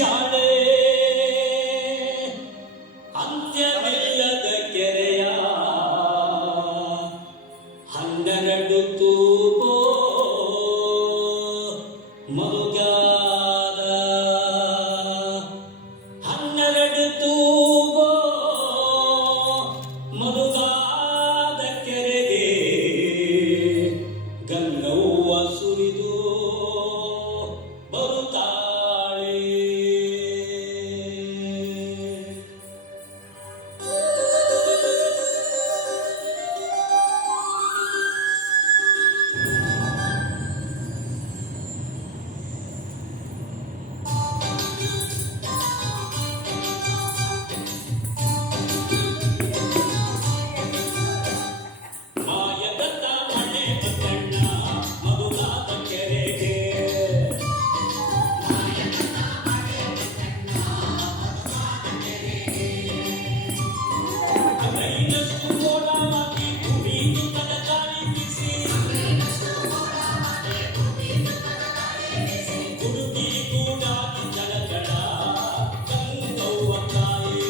ಶಾಲೆ ಅಂತ್ಯವಿಲ್ಲದ ಕೆರೆಯ 12 ತೂಬೋ ಮರುಗಾದ 12 ತೂಬೋ ಮರುಗಾದ ಕೆರೆಗೆ ಗಂಗವ್ವ ಸುರಿದು ಬರುತ್ತಾಳೆ. ಮಾಯದ ಮಳೆ ಬಂದಣ್ಣ ಮರುಗಾದ ಕೆರೆಗೆ ಅಂಗೈನಷ್ಟು ಮೋಡವಾಗಿ ಭೂಮಿಯು ತನ್ನ ಗಾಳಿ ಬೀಸಿ ಗುಡುಗಿ ಗೂಡಾಗಿ ಜಲಜಡ ಗಂಗವ್ವ ತಾಯಿ.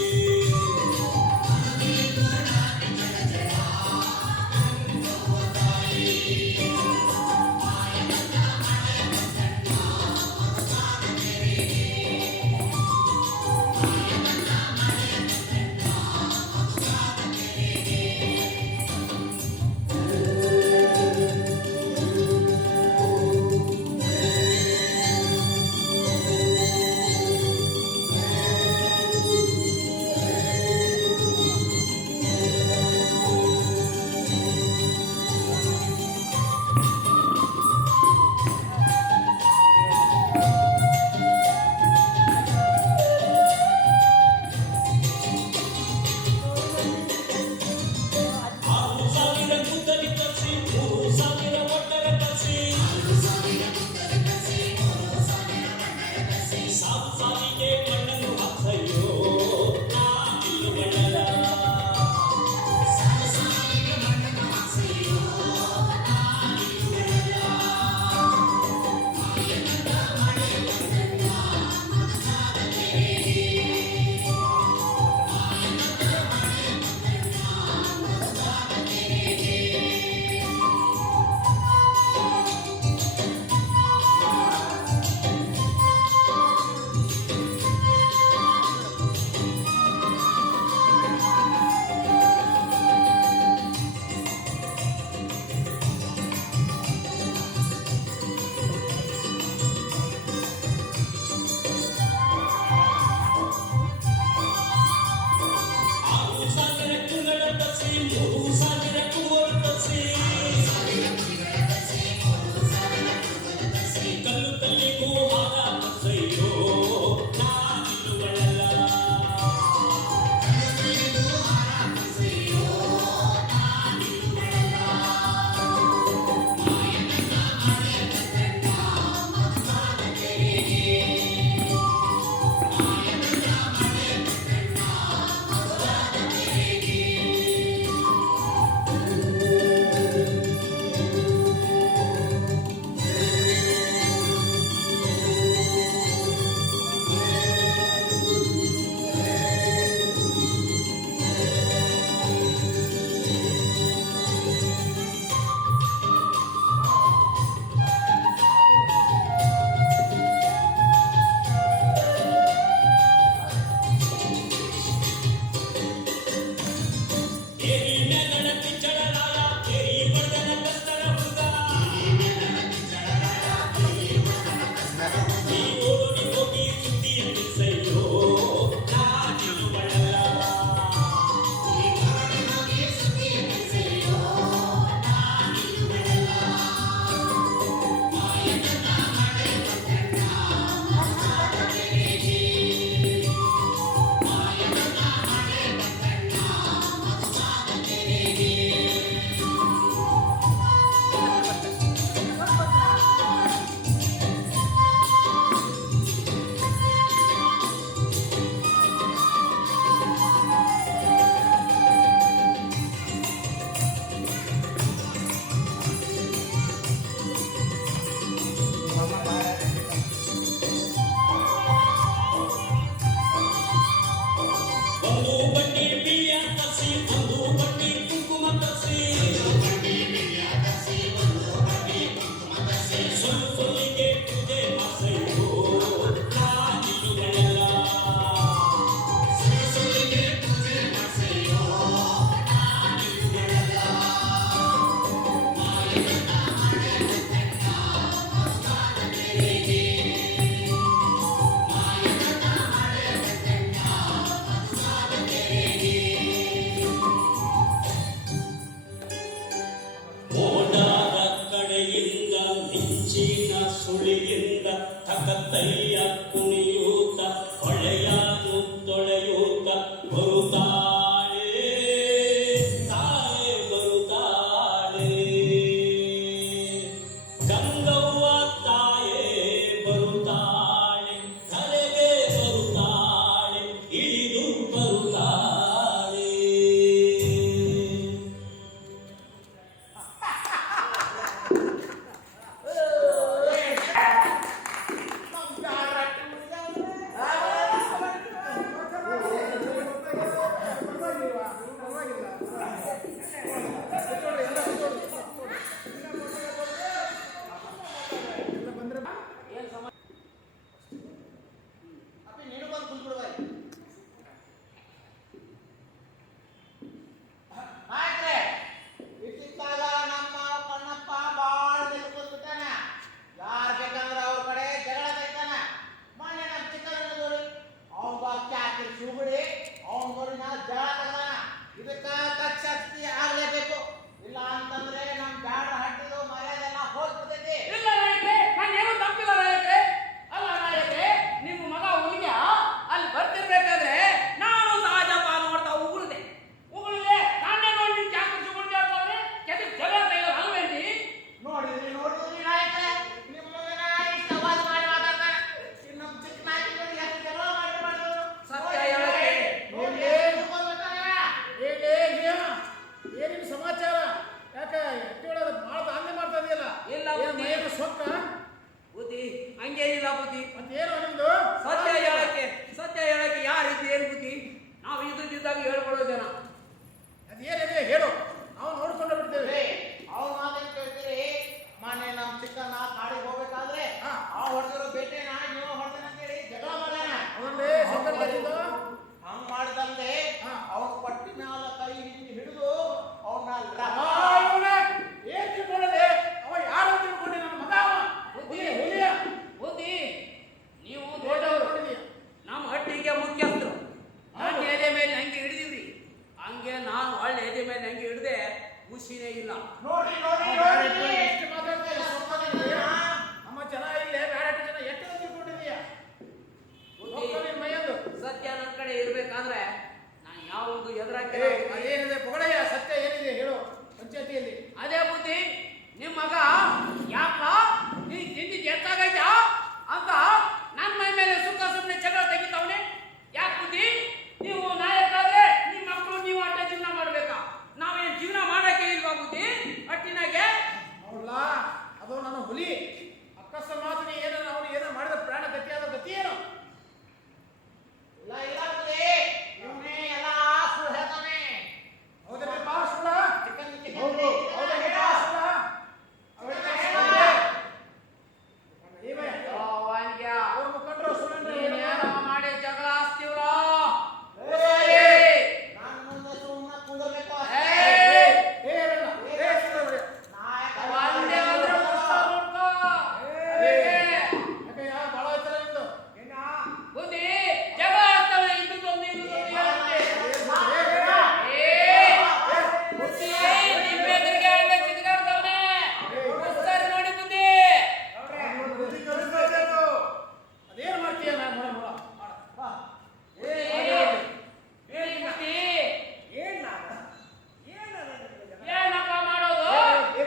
ಏನಪ್ಪ ಮಾಡೋದು?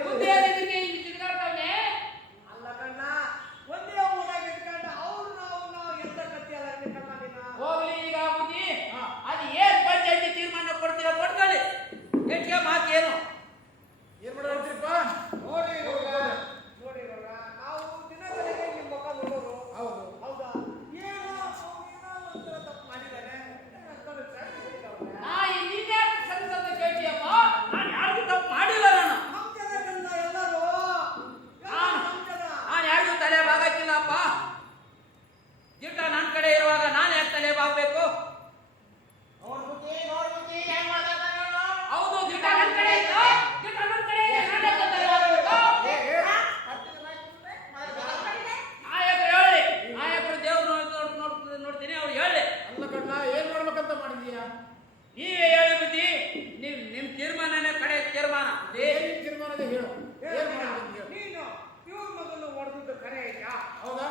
ಬುದ್ಧಿ ಅದಕ್ಕೆ ಹಿಂಗ್ ತಿರ್ಗಾಡ್ತಾವ್ನೆ. ಅಲ್ಲ ಕಣ್ಣ, ಒಂದೇ ಊರಾಗ ಇಟ್ಕೊಂಡು ಅವ್ರು ನಾವು ಎಂತ ಕತ್ತಿ ಅಲ್ಲ ಕಣ್ಣ ನೀನು. ಹೋಗ್ಲಿ ಈಗ ಬುದ್ಧಿ. ಅದು ಏನ್ ಪಂಚಾಯತಿ ತೀರ್ಮಾನ ಕೊಡ್ತೀರ ಕೊಡ್ಕೊಳ್ಳಿ. ಹೆಚ್ಚಿಗೆ ಮಾತೇನು? ಏನ್ ಮಾಡ್ತೀರಪ್ಪ? ನೋಡಿ ಇವಾಗ, ನಾವು ದಿನಗಳಿಗೆ ನಿಮ್ಮ ಮುಖ ನೋಡೋರು. ಹೌದು. ಹೌದಾ? ಏನೋ ಒಂಥರ ತಪ್ಪು ಮಾಡಿದ್ದಾನೆ. ನಾ ಇನ್ಯಾಕೆ ಸಂಸದ ಕೇಳ್ತೀಯಪ್ಪ? ನಾನು ಯಾರಿಗೂ ತಪ್ಪು ಮಾಡಿಲ್ಲ. ನಮ್ಮ ಜನ ಕಣ್ಣ ಎಲ್ಲರೂ. ನಮ್ಮ ಜನ. ನಾನು ಯಾರಿಗೂ ತಲೆ ಬಾಗಕ್ಕಿಲ್ಲಪ್ಪ. ಜಿಟ್ಟ ನನ್ನ ಕಡೆ ಇರುವಾಗ ನಾನು ಯಾಕೆ ತಲೆ ಬಾಗಬೇಕು? ಹೌದು, ಜಿಟ್ಟ ನನ್ನ ಕಡೆ ಇತ್ತು. ಜಿಟ್ಟ ನನ್ನ ಕಡೆ ಇದೆ, ನಾನು ಯಾಕೆ ತಲೆ ಬಾಗಬೇಕು? ನಾಯಕರು ಹೇಳಿ. ನಾಯಕರು ದೇವ್ರು ನೋಡ್ತೀನಿ, ಅವ್ರು ಹೇಳಿ. ಅಲ್ಲ ಕಣ್ಣ, ಏನ್ ಮಾಡ್ಬೇಕಂತ ಮಾಡಿದೀಯಾ? ನೀವೇ ಹೇಳಿ ಬುದ್ಧಿ. ನಿಮ್ ತೀರ್ಮಾನನೇ ಕಡೆ ತೀರ್ಮಾನ. ಏನ್ ತೀರ್ಮಾನದ ಹೇಳು. ಏನ್ ಮಾಡ್ಬೇಕಂತ ಹೇಳು. ನೀನು ಇವ್ರ ಮೊದಲು ಹೊಡೆದಿದ್ದು ಕರೆ ಆಯ್ತಾ? ಹೌದಾ?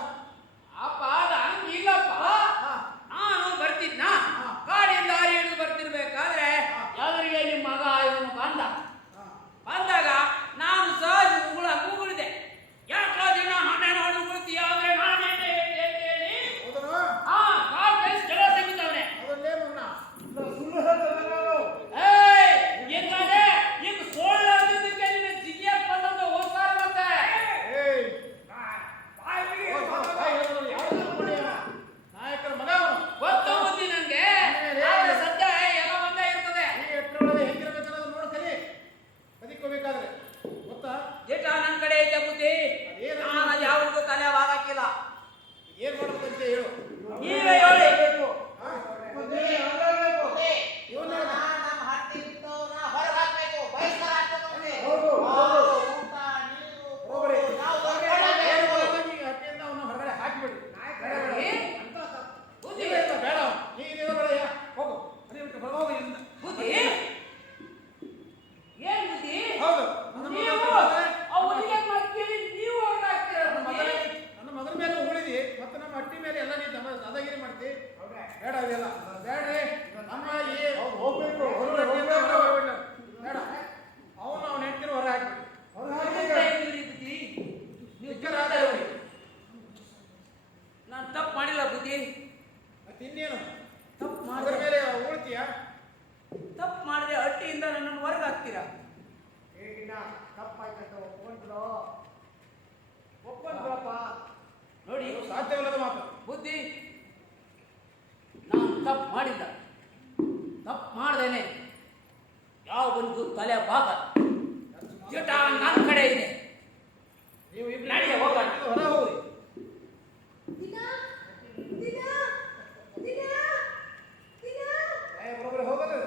ಅಪ್ಪ ಅದು ಹಂಗಿಲ್ಲಪ್ಪ. ನಾನು ಬರ್ತಿದ್ನ, ಕಾಡಿಂದ ಹಾರಿ ಹಿಡಿದು ಬರ್ತಿರ್ಬೇಕಾದ್ರೆ ಎದುರಿಗೆ ನಿಮ್ಮ ಮಗ ಇವನು ಬಂದಾಗ ನಾನು ಸಹಜ ಕೂಗುಳಿದೆ. ಯಾಕೋ ದಿನ ಹಣೆ ನೋಡಿ ಉಗುಳ್ತೀಯ ಅಂದ್ರೆ ನಾನು ಹೇಳಿ ಹೌದಾ? ಕಾಲ್ ಕೈ ಜಲ ತೆಗಿತಾವ್ರೆ. ಅದಲ್ಲೇ ಮಗನ. ಸುಳ್ಳು ಹೇಳ್ತಾರೆ ನಾನು. ಹಿಂಗಾದ್ರೆ ಈಗ ಸೋಳ್ಳು ಅಂದಿದ್ದಕ್ಕೆ ನಿನ್ನ ಜಿಗಿಯಕ್ ಬಂದಂತ ಹೋಗ್ತಾರ ಮತ್ತೆ. ಏಯ್, ಬಾಯಿ ಬಿಡಿ. ಬಾಯ್ ಹೇಳಿದ್ರು ಯಾವ್ದು ಮಾಡ್ಯಾನ? ನಾಯಕರ ಮಗ ಅವನು. ಗೊತ್ತು ಬುದ್ಧಿ ನಂಗೆ. ಆದ್ರೆ ಸದ್ಯ ಎಲ್ಲ ಒಂದೇ ಇರ್ತದೆ. ಈ ಎಟ್ಟರೊಳಗೆ ಹೆಂಗಿರ್ಬೇಕನ್ನೋದು ನೋಡ್ ಕಲಿ. ಬದುಕೋಬೇಕಾದ್ರೆ ಗೊತ್ತಾ? ಜಿಟ್ಟ ನನ್ನ ಕಡೆ ಐತೆ ಬುದ್ಧಿ. ನಾನು ಅದು ಯಾವ್ದು ತಲೆ ಬಾಗಕ್ಕಿಲ್ಲ. ಏನ್ ಮಾಡ್ಬೇಕಂತ ಹೇಳು. ನೀವೇ ಹೇಳಿ. ಇವನ್ನ ಹಟ್ಟಿಯಿಂದ ಅವನ್ನ ಹೊರಗಡೆ ಹಾಕಿಬಿಡಿ. ಬುದ್ಧಿ ಇಲ್ಲ, ಇಲ್ಲ, ಬೇಡ. ನೀನು ಬೇಡ. ಹೋಗು. ಹೋಗು ಇಲ್ಲಿಂದ. ಬುದ್ಧಿ ಏನ್ ಬುದ್ಧಿ? ಹೌದು. ನನ್ನ ನೀವು ಮಗನ ಅವನಿಗೆ ಮಕ್ಕಳಿ ನೀವು ಹೊರಗಾಕ್ತೀರ ಬುದ್ಧಿ. ನನ್ನ ಮಗನ ಮೇಲೆ ಉಳಿದಿ ಮತ್ತೆ ನಮ್ಮ ಹಟ್ಟಿ ಮೇಲೆ ಎಲ್ಲ ನೀನು ದಾದಾಗಿರಿ ಮಾಡ್ತಿ. ಬೇಡ ಅದೆಲ್ಲ ಬೇಡ್ರಿ. ನಮ್ಮ ಹೋಗ್ಬೇಕು ಬೇಡ. ಅವನು ಅವನ ಹೆಂಡತಿನ ಹೊರ ಹಾಕ್ಬಿಡಿ. ಎಂತ ಹೇಳಿದ್ರಿ ಬುದ್ಧಿ? ನೀವು ಜನ ನಾನು ತಪ್ಪು ಮಾಡಿಲ್ಲ ಬುದ್ಧಿ. ಮತ್ತೆ ಇನ್ನೇನು ತಪ್ಪು ಅದರ ಮಾಡಿದ್ರೆ ಮೇಲೆ ಉಳ್ತೀಯ? ತಪ್ಪು ಮಾಡಿದ್ರೆ ಹಟ್ಟಿಯಿಂದ ನನ್ನನ್ನು ಹೊರಗೆ ಹಾಕ್ತೀರಾ? ಈಗಿನ ತಪ್ಪಾಯ್ತಂತ ಒಪ್ಕೊಂಡ್ರಪ್ಪ. ನೋಡಿ ಇದು ಸಾಧ್ಯವಿಲ್ಲದ ಮಾತು. ಬುದ್ಧಿ, ನಾನು ತಪ್ಪು ಮಾಡಿಲ್ಲ. ತಪ್ಪು ಮಾಡ್ದೇನೆ ಯಾವ ಬಂದು ತಲೆ ಬಾಗ ಜಿಟ ನನ್ನ ಕಡೆ ಇದೆ. ನೀವು ಇಬ್ರು ನಡಿ, ಹೋಗೋಣ. ಹೊರ ಹೋಗಿ. ಬರೋಬ್ಬರಿ ಹೋಗೋದು.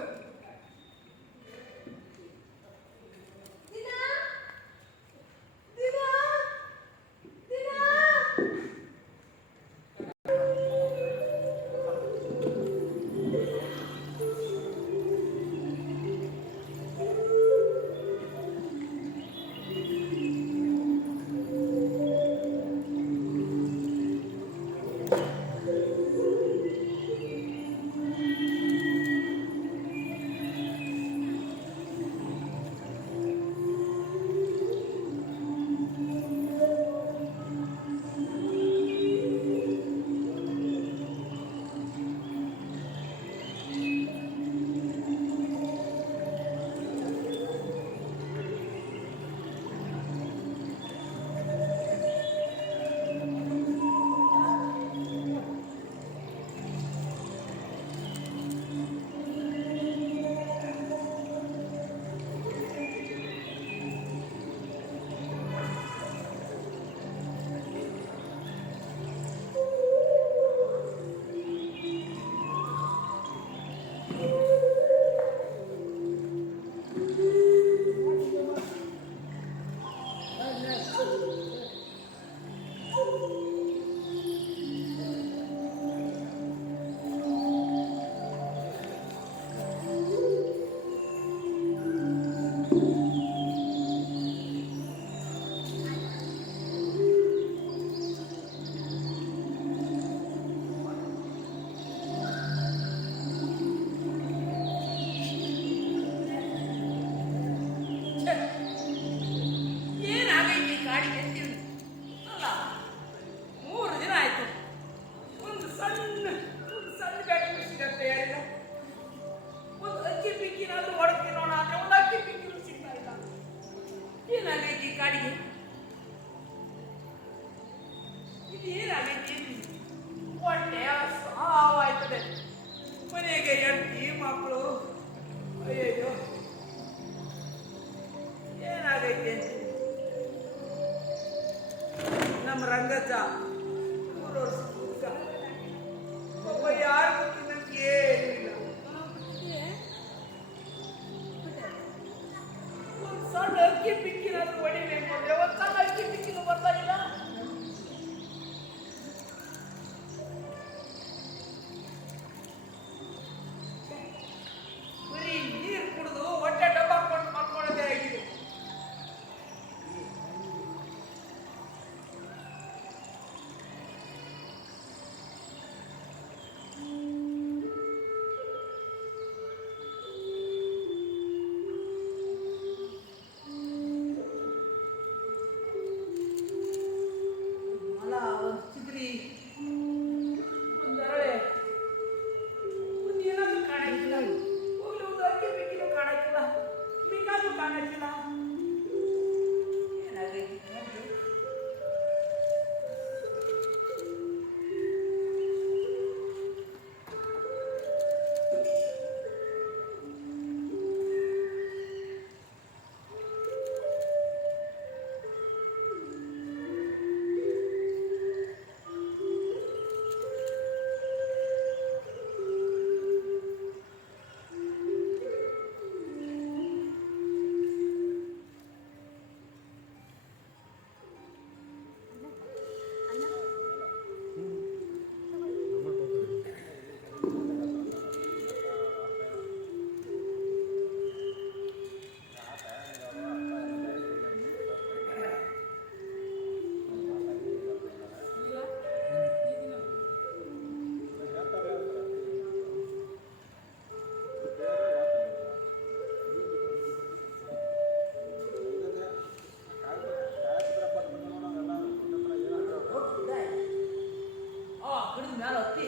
ಹತ್ತಿ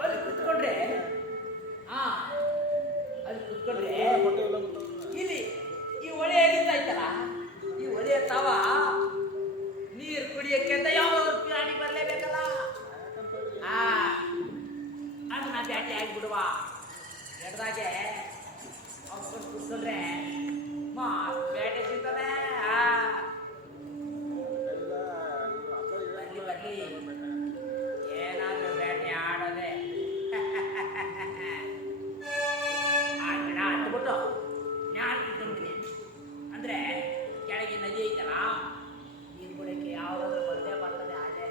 ಅಲ್ಲಿ ಕುತ್ಕೊಂಡ್ರೆ ಹಾ ಅಲ್ಲಿ ಕುತ್ಕೊಂಡ್ರೆ ಇಲ್ಲಿ ಈ ಹೊಳೆ ಹರಿತಾ ಇತ್ತಲ್ಲ ಈ ಹೊಳೆಯ ತವ ನೀರು ಕುಡಿಯಕ್ಕೆ ಅಂತ ಯಾವ್ದಾದ್ರು ಪ್ರಾಣಿ ಬರ್ಲೇಬೇಕಲ್ಲ ಆ ಅದನ್ನ ಬ್ಯಾಟಿ ಆಗಿಬಿಡುವ ಎಡ್ದಾಗೆ ಅವ್ಕೊಂಡು ಕುತ್ಕೊಂಡ್ರೆ ಮಾ ಬೇಟೆ ಸಿಗ್ತದೆ ಬರ್ಲಿ ಬರ್ಲಿ ಏನಾದ್ರೂ ಬೇಟೆ ಆಡೋದೆ ಆ ಗಿಡ ಹತ್ಬಿಟ್ಟು ನಾನು ಕುತ್ಕೊಂಡ್ಬಿಡಿ ಅಂದ್ರೆ ಕೆಳಗೆ ನದಿ ಐತಲ್ಲ ನೀರು ಕುಡಿಯಕ್ಕೆ ಯಾವ್ದಾದ್ರು ಬಂದೇ ಬರ್ತದೆ ಹಾಗೆ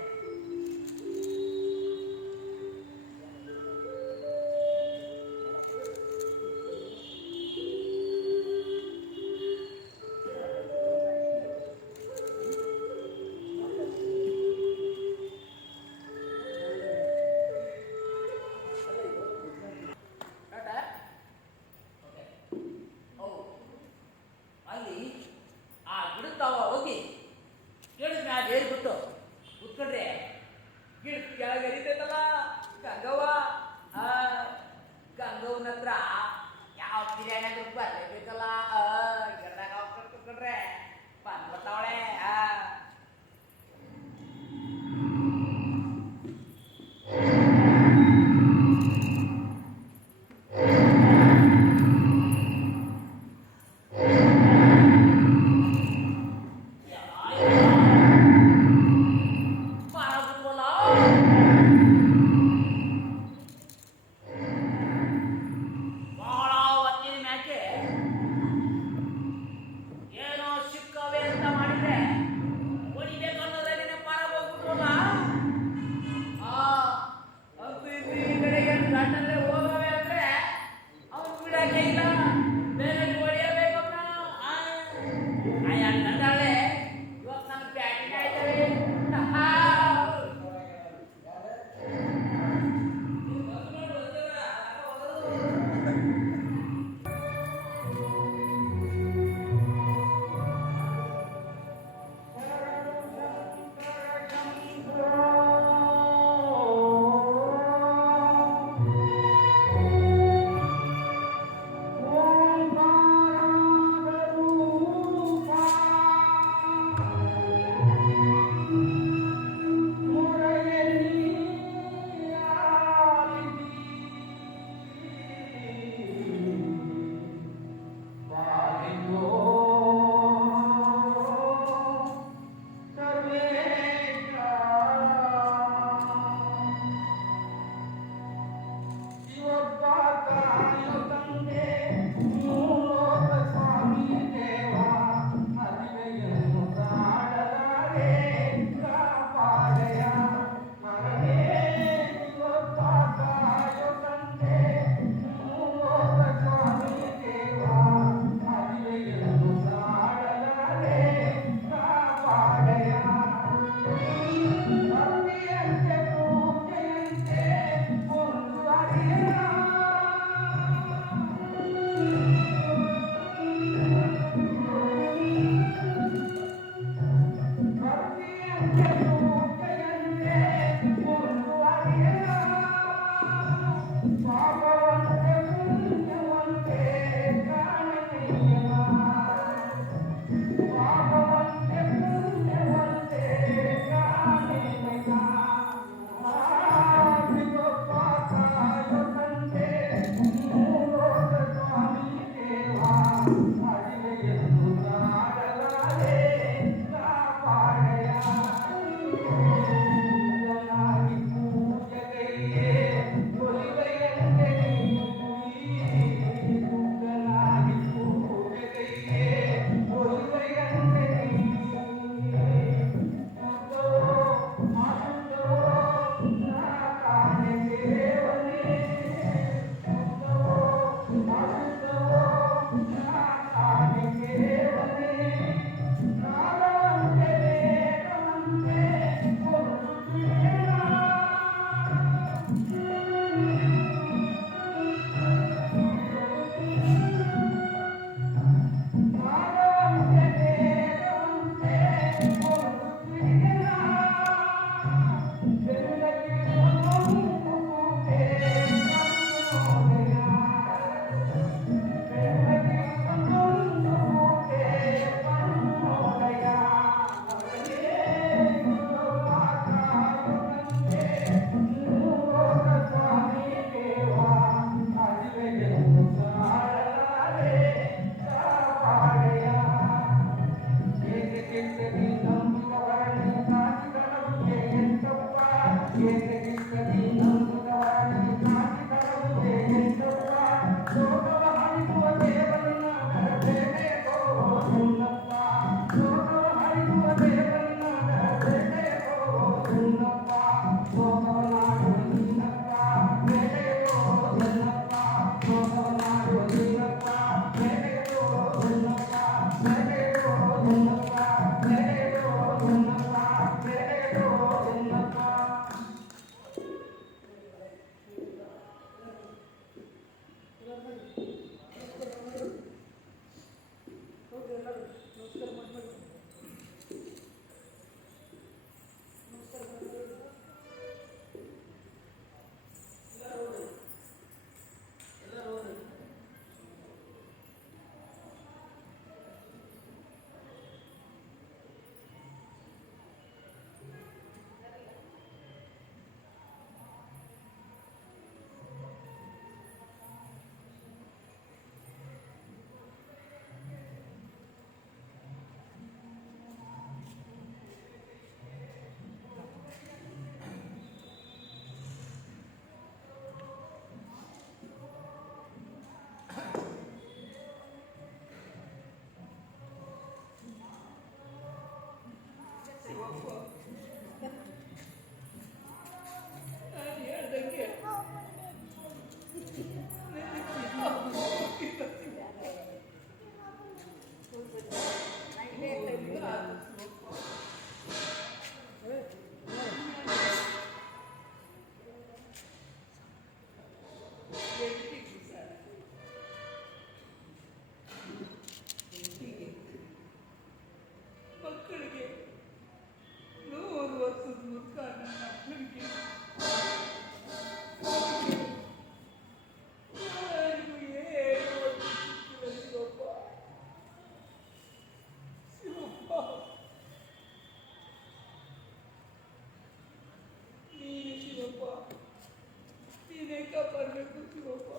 ನೀನೇ ಕಾಪಾಡಬೇಕು ಶಿವಪ್ಪ.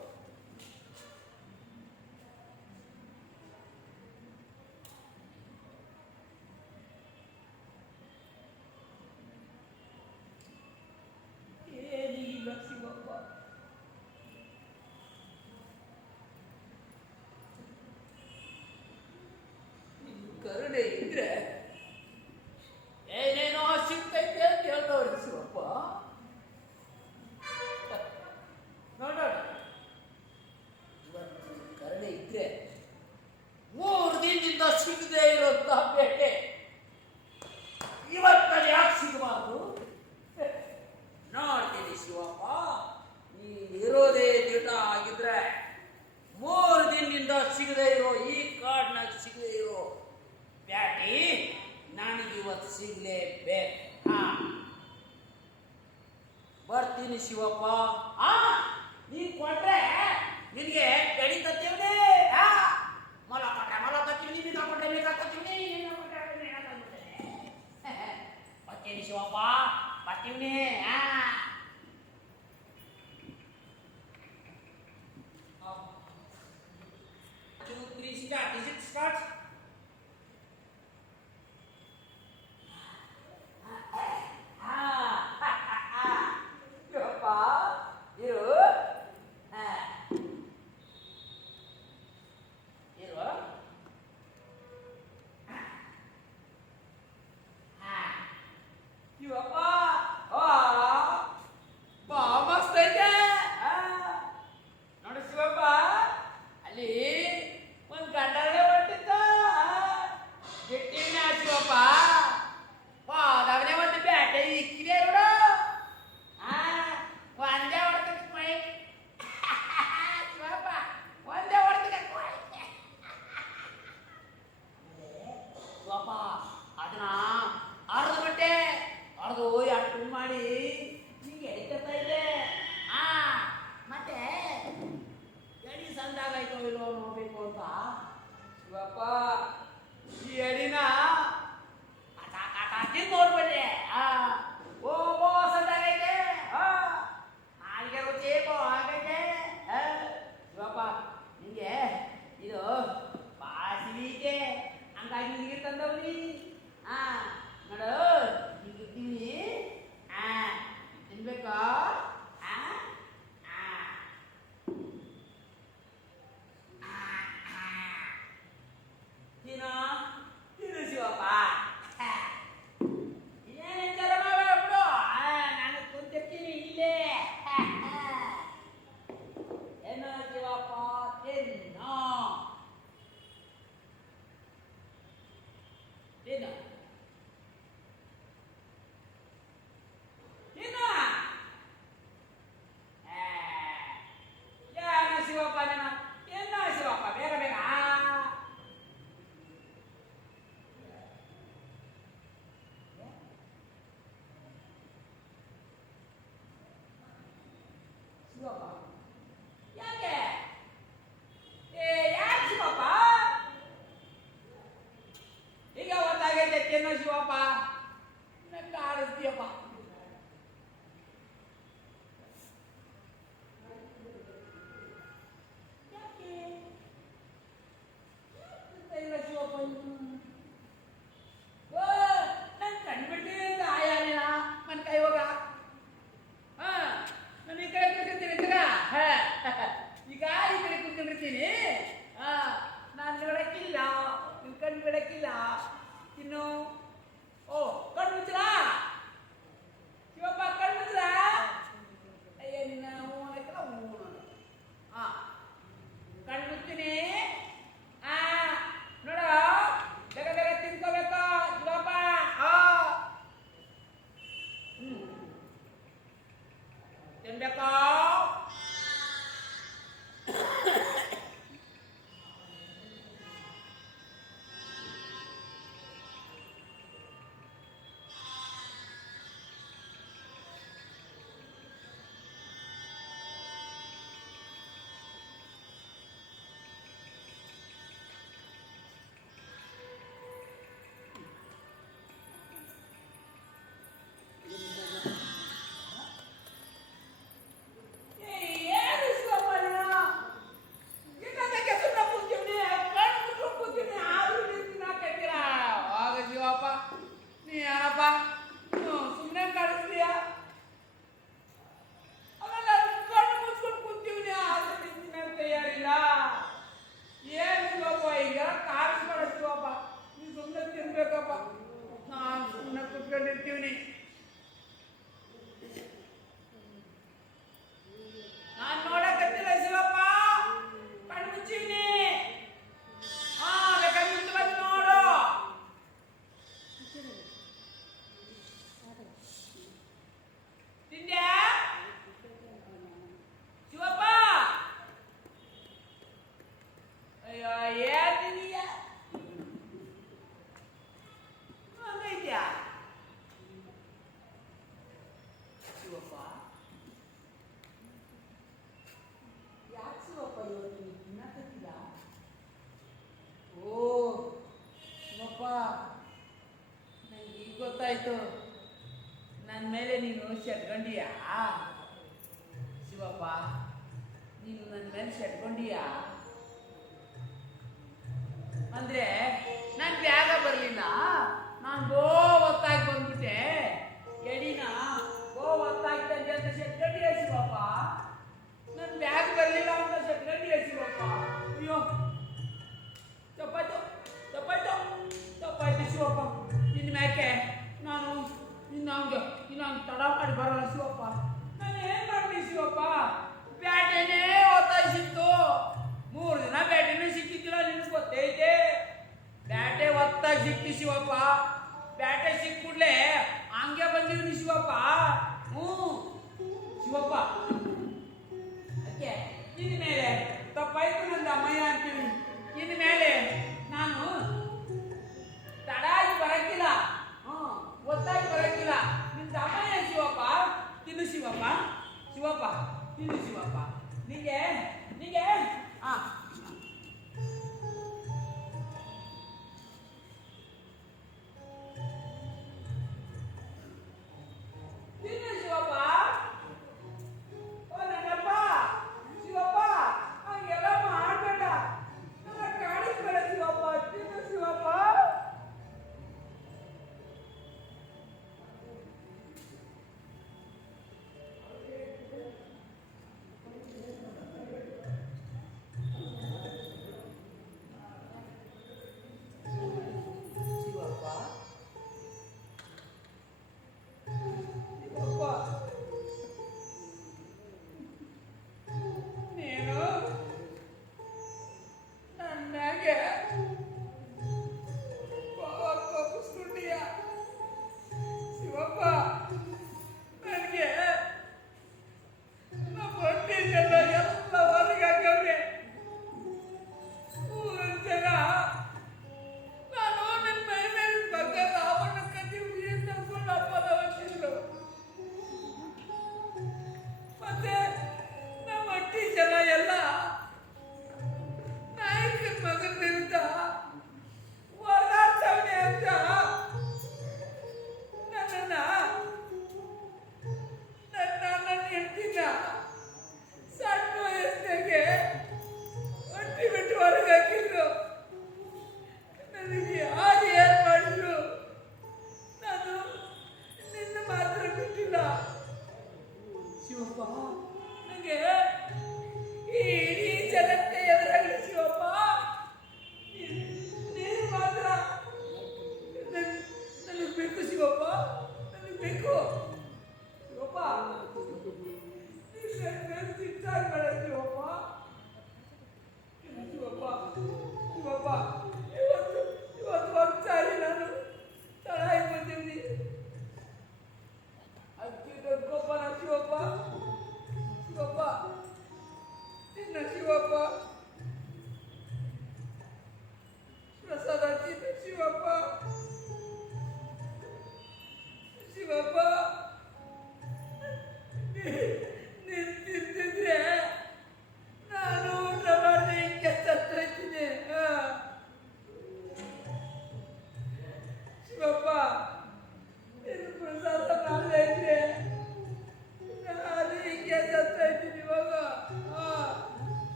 ಏನಿಲ್ಲ ಶಿವಪ್ಪ. ನಿನ್ನ ಕರುಣೆ ಇದ್ರೆ ಏನೇನೋ ಸಿಗ್ತೈತೆ ಅಂತ ಹೇಳ್ದವ್ರೆ ಶಿವಪ್ಪ. ನೋಡೋಣ, ಇವತ್ತು ಕರುಣೆ ಇದ್ರೆ 3 ದಿನದಿಂದ ಸಿಗದೆ ಇರೋಂಥ ಬೇಟೆ ಇವತ್ತಲ್ಲಿ ಯಾಕೆ ಸಿಗಬಾರ್ದು? ನೋಡ್ತೀನಿ ಶಿವಪ್ಪ, ನೀನಿರೋದೇ ದಿಟ ಆಗಿದ್ರೆ 3 ದಿನದಿಂದ ಸಿಗದೆ ಇರೋ ಈ ಕಾಡ್ನಾಗ ಸಿಗದೆ ಇರೋ ಬ್ಯಾಟಿ ನನಗಿವತ್ತು ಸಿಗ್ಲೇಬೇಕು. ಬರ್ತೀನಿ ಶಿವಪ್ಪ. ನೀನ್ ಕೊಟ್ರೆ ನಿನಗೆ ಗಡಿ ತತ್ತೀವನೇ. ಮೊಲ ಕೊಟ್ರೆ ಮೊಲ ತತ್ತೀವಿ, ಮೀನ ಕೊಟ್ರೆ ಮೀನ ತತ್ತೀವಿ, ಬರ್ತೀನಿ ಶಿವಪ್ಪ, ಬರ್ತೀವಿ. 2, 3 start. Is it start? Shivappa ಇರು. ಇರು. ಶಿವಪ್ಪ ಬಾ, ಮಸ್ತ್ ಐತೆ. ನೋಡು ಶಿವಪ್ಪ, ಅಲ್ಲಿ ಒಂದು ಗಂಡನೇ ಹೊಟ್ಟಿದ್ದ ಬಿಟ್ಟಿನ ಶಿವಪ್ಪ. ಹೋದವನೇ ಒಂದು ಬ್ಯಾಟೆ ಇಕ್ಕಿದೆ ನೋಡು. ಒಂದೇ ಹೊಡೆದಕ್ಕೆ ಮೈ ಶಿವಪ್ಪ, ಒಂದೇ ಹೊಡೆದಕ್ಕೆ ಶಿವಪ್ಪ. ಅದನ್ನ ಅರ್ಧ ಗಂಟೆ ಅರ್ದು ಎರಡು ಮಾಡಿ ನಿಂಗೆ ಎಡಿಕತ್ತಾ ಇದೆ. ಮತ್ತೆ ಎಡಿ ಸಂದಾಗಾಯ್ತೋ ಇಲ್ಲೋ ನೋಡ್ಬೇಕು ಅಂತ ಶಿವಪ್ಪ. ಈ ಎಡಿನ ನೋಡ್ಬೇಡಿ. ಓ ಸಂದಾಗೈತೆ, ಹಾಗೆ ರುಚಿ ಆಗೈತೆ ಶಿವಪ್ಪ. ನಿಂಗೆ ಇದು ಭಾಳ ಸಿಗೈತೆ, ಹಂಗಾಗಿ ನಿನಗೆ ತಂದವ್ರಿ. ನೋಡು, ಹಿಂಗಿರ್ತೀವಿ, ತಿನ್ಬೇಕಾ? ತಿನ್ನು ಶಿವಪ್ಪ. ಇನ್ನೇನು ವಿಚಾರ ಮಾಡ್ಬಿಡು, ನಾನು ಕುಂತಿರ್ತೀನಿ ಇಲ್ಲೇ. ಏನು ಶಿವಪ್ಪ, ತಿನ್ನು ತಿನ್ನು ತಿನ್ನು. ಏನು ಶಿವಪ್ಪ ನೀನು? ಏನು ಶಿವಪ್ಪ, ಬೇಗ ಬೇಗ. ಶಿವಪ್ಪ ಯಾಕೆ? ಯಾಕೆ ಶಿವಪ್ಪ? ಈಗ ಒಂದಾಗೈತೆ, ತಿನ್ನೋ ಶಿವಪ್ಪ. ನಂಗೆ ಆಡಿಸ್ತೀಯಪ್ಪ. ಯಾಕೆ ಇಲ್ಲ ಶಿವಪ್ಪ? ನನ್ ಕಂಡ್ಬಿಡ್ತೀನಿ ಅಂತ ಆಯಾನೇನ ನನ್ನ ಕೈ ಹೋಗ. ನಾನು ಈ ಕಡೆ ತಿರ್ತೀನಿ. ಇವತ್ತು ನೀನು ತಿನ್ನಕತ್ತಿಲ್ಲ? ಓ ಶಿವಪ್ಪ, ನಂಗೆ ಈಗ ಗೊತ್ತಾಯ್ತು, ನನ್ನ ಮೇಲೆ ನೀನು ಶಟ್ಕೊಂಡಿಯಾ? ಶಿವಪ್ಪ, ನೀನು ನನ್ನ ಮೇಲೆ ಶಟ್ಕೊಂಡಿಯಾ? ಅಂದ್ರೆ ನಾನು ಬ್ಯಾಗ ಬರಲಿಲ್ಲ, ನಾನು ಹೊತ್ತಾಗಿ ಬಂದ್ಬಿಟ್ಟೆ, ಎಡಿನ ಹೊತ್ತಾಗಿ ತಂದೆ ಅಂತ ಶಟ್ಕೊಂಡಿಯ ಶಿವಪ್ಪ? ನನ್ನ ಬ್ಯಾಗ್ ಬರಲಿಲ್ಲ ಅಂತ ಶಟ್ಕೊಂಡಿಯ ಶಿವಪ್ಪ? ಅಯ್ಯೋ, ತಪ್ಪಾಯ್ತು ತಪ್ಪಾಯ್ತು ತಪ್ಪಾಯ್ತು ಶಿವಪ್ಪ. ಇನ್ನು ಮ್ಯಾಕೆ ನಾನು ಇನ್ನಂಗೆ ತಡ ಮಾಡಿ ಬರಲ್ಲ ಶಿವಪ್ಪ. ನಾನು ಏನು ಮಾಡಲಿ ಶಿವಪ್ಪ? ಬ್ಯಾಟೆನೇ ಒತ್ತಾಯಿಸಿತ್ತು, 3 ದಿನ ಬ್ಯಾಟೆನೂ ಸಿಕ್ಕಿದ್ದಿಲ್ಲ, ನಿನ್ಗೆ ಗೊತ್ತೈತೆ. ಬ್ಯಾಟೆ ಒತ್ತಾಗಿ ಸಿಕ್ತಿ ಶಿವಪ್ಪ. ಬ್ಯಾಟೆ ಸಿಕ್ಕುಡ್ಲೆ ಹಂಗೆ ಬಂದಿವ್ನಿ ಶಿವಪ್ಪ. ಹ್ಞೂ ಶಿವಪ್ಪ, ಅದಕ್ಕೆ ಇನ್ನು ಮೇಲೆ ತಪ್ಪಾಯ್ತು ನಂದು ಅಮ್ಮಯ್ಯ ಅಂತೀವಿ. ಇನ್ನು ಮೇಲೆ ನಾನು ತಡಾಗಿ ಬರಕ್ಕಿಲ್ಲ, ಒತ್ತಾಗಿ ಬರಕ್ಕಿಲ್ಲ. ನಿಂದ ಅಮ್ಮಯ್ಯ ಶಿವಪ್ಪ. ತಿನ್ನು ಶಿವಪ್ಪ, ಶಿವಪ್ಪ ತಿನ್ನು ಶಿವಪ್ಪ. ನಿಂಗೆ ಆ ತಿನ್ನು ಶಿವಪ್ಪ. ಓ ನನ್ನಪ್ಪ ಶಿವಪ್ಪ, ಹಂಗೆಲ್ಲ ಮಾಡಬೇಡ, ನನ್ನ ಕಾಣಿಸ್ಬೇಡ ಶಿವಪ್ಪ. ತಿನ್ನು ಶಿವಪ್ಪ.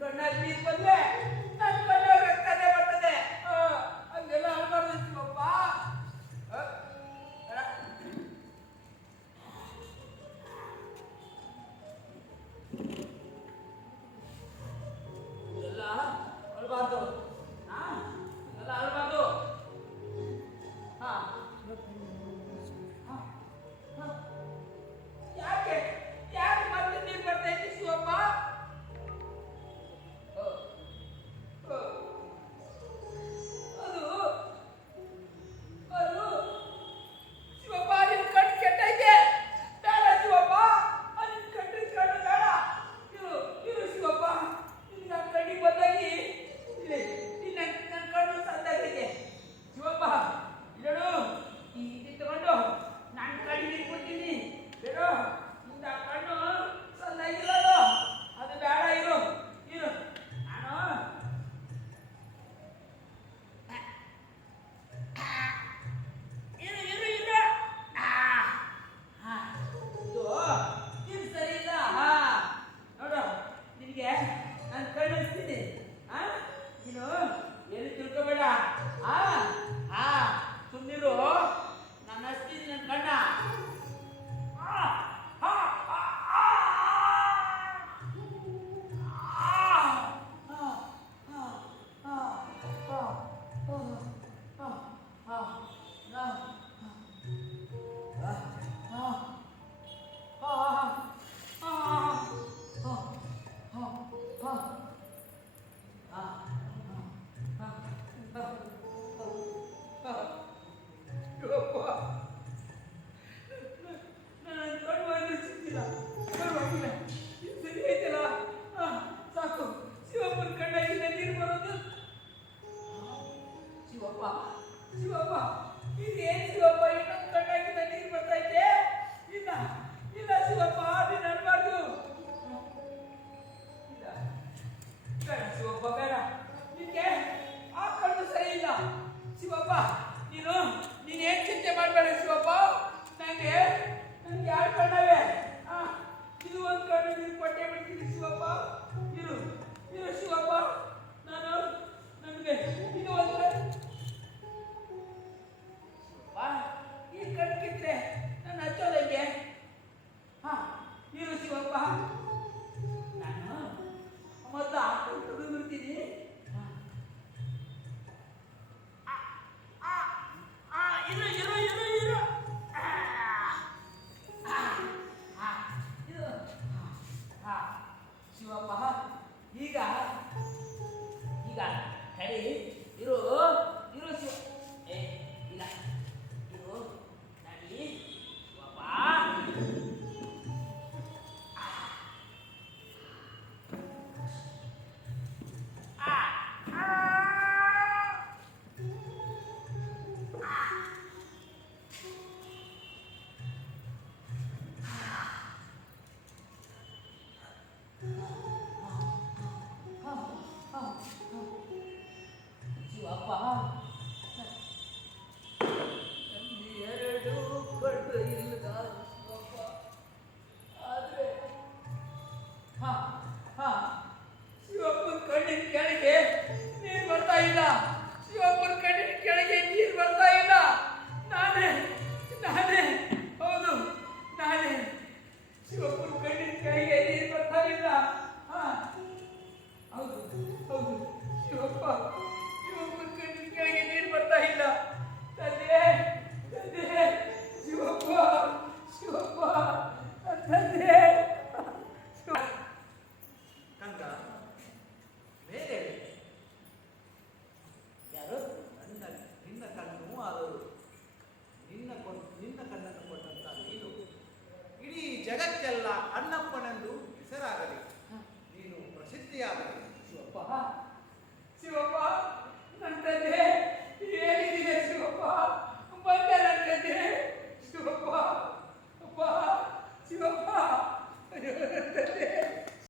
ಕಣ್ಣಲ್ಲಿ ನೀರು ಬಂದ್ರೆ ನನ್ನ ಕಣ್ಣಲ್ಲಿ ರಕ್ತನೇ ಬರ್ತದೆ. ಹಂಗೆಲ್ಲ ಅನ್ಬಾರ್ದು ಶಿವಪ್ಪ. ಎಲ್ಲ ಅಳ್ಬಾರ್ದು. ಎಲ್ಲ ಅಳ್ಬಾರ್ದು. ಹಾ ಯಾಕೆ ಯಾಕೆ ಮತ್ತೆ ನೀರು ಬರ್ತೈತಿ ಶಿವಪ್ಪ? ಅದು ಅದು ಶಿವಪ್ಪ, ನಿನ್ ಕಣ್ಣು ಕೆಟ್ಟೈತೆ. ಬೇಡ ಶಿವಪ್ಪ, ನಿನ್ ಕಣ್ಣಿನ ಕಣ್ಣು ಬೇಡ. ಇರು ಶಿವಪ್ಪ, ನಿನ್ನ ಕಣ್ಣಿಗೆ ಬಂದಾಗಿ ಇಲ್ಲಿ ನನ್ನ ಕಣ್ಣು ಸಂದಾಗೈತೆ. ಶಿವಪ್ಪ ಇಲ್ಲಡು, ಇದು ತಗೊಂಡು ನನ್ನ ಕಣ್ಣಿಗೆ ಇಟ್ಬಿಡ್ತೀನಿ. ಬೇಡ, ನಿನ್ನ ಕಣ್ಣು ಸಂದಾಗಿರೋದು ಅದು ಬೇಡ. ಇರು ಇರು ನಾನು ಇರು ಇರು ಇರು. ಇದು ಇದು ಸರಿ ಇಲ್ಲ. ನೋಡು, ನಿನಗೆ ನಾನು ಕಣ್ಣು ಹಚ್ತೀನಿ. ನೀನು ಏನು ತಿಳ್ಕೊಬೇಡ. ಸುಮ್ಮನಿರು.